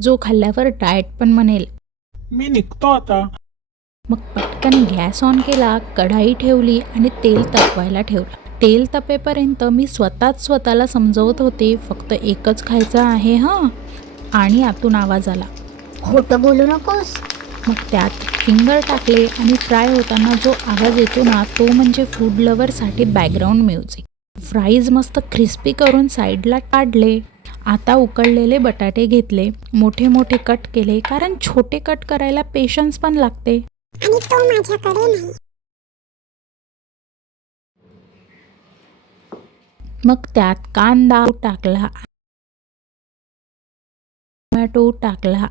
जो खाल्ल्यावर डाएट पण बनेल. मी निघतो आता. मग पटकन गॅस ऑन केला, कढाई ठेवली आणि तेल तापवायला ठेवलं. तेल तपेपर्यंत मी स्वतःच स्वतःला समजवत होते, फक्त एकच खायचं आहे हं. आणि आतून आवाज आला, खोटं बोलू नकोस. मग त्यात फिंगर टाकले आणि फ्राय होताना जो आवाज येतो ना, तो म्हणजे फूड लवरसाठी बॅकग्राऊंड म्युझिक. फ्राईज मस्त क्रिस्पी करून साईडला काढले. आता उकळलेले बटाटे घेतले, मोठे मोठे कट केले, कारण छोटे कट करायला पेशन्स पण लागते. आणि तो माझ्याकडे नाही. मग त्यात कांदा टाकला, टोमॅटो टाकला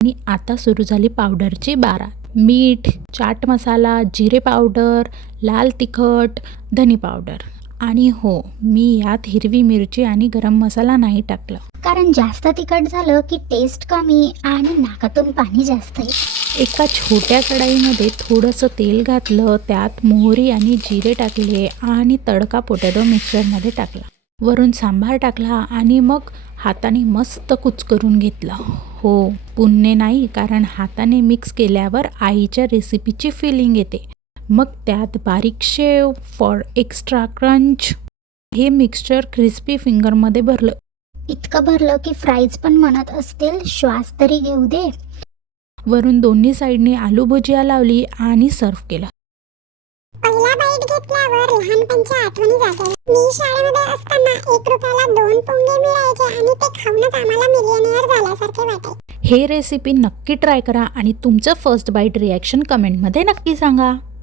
आणि आता सुरू झाली पावडरची बारात. मीठ, चाट मसाला, जिरे पावडर, लाल तिखट, धनी पावडर आणि हो, मी यात हिरवी मिरची आणि गरम मसाला नाही टाकला. कारण जास्त तिखट झालं की टेस्ट कमी आणि नाकातून पाणी जास्त येतं. एका छोट्या कढाईमध्ये थोडंसं तेल घातलं, त्यात मोहरी आणि जिरे टाकले आणि तडका पोटॅटो मिक्सरमध्ये टाकला. वरून सांबार टाकला आणि मग हाताने मस्त कुचकरून घेतलं. हो, पुन्ने नाही, कारण हाताने मिक्स केल्यावर आईच्या रेसिपीची फिलिंग येते. मग त्यात बारीक शेव फॉर एक्स्ट्रा क्रंच. हे मिक्सचर क्रिस्पी फिंगरमध्ये भरलं. इतकं भरलं की फ्राईज पण म्हणत असतील श्वास तरी घेऊ दे. वरून दोन्ही साईडने आलू भुजिया लावली आणि सर्व केलं. पहिला बाईट घेतल्यावर लहानपणच्या आठवणी जातात. मी शाळेमध्ये असताना 1 रुपयाला 2 पोंगे मिळायचे आणि ते खाऊनच आम्हाला मिलियनेअर झाल्यासारखे वाटायचे. हे रेसिपी नक्की ट्राय करा आणि तुमचं फर्स्ट बाईट रिॲक्शन कमेंटमध्ये नक्की सांगा.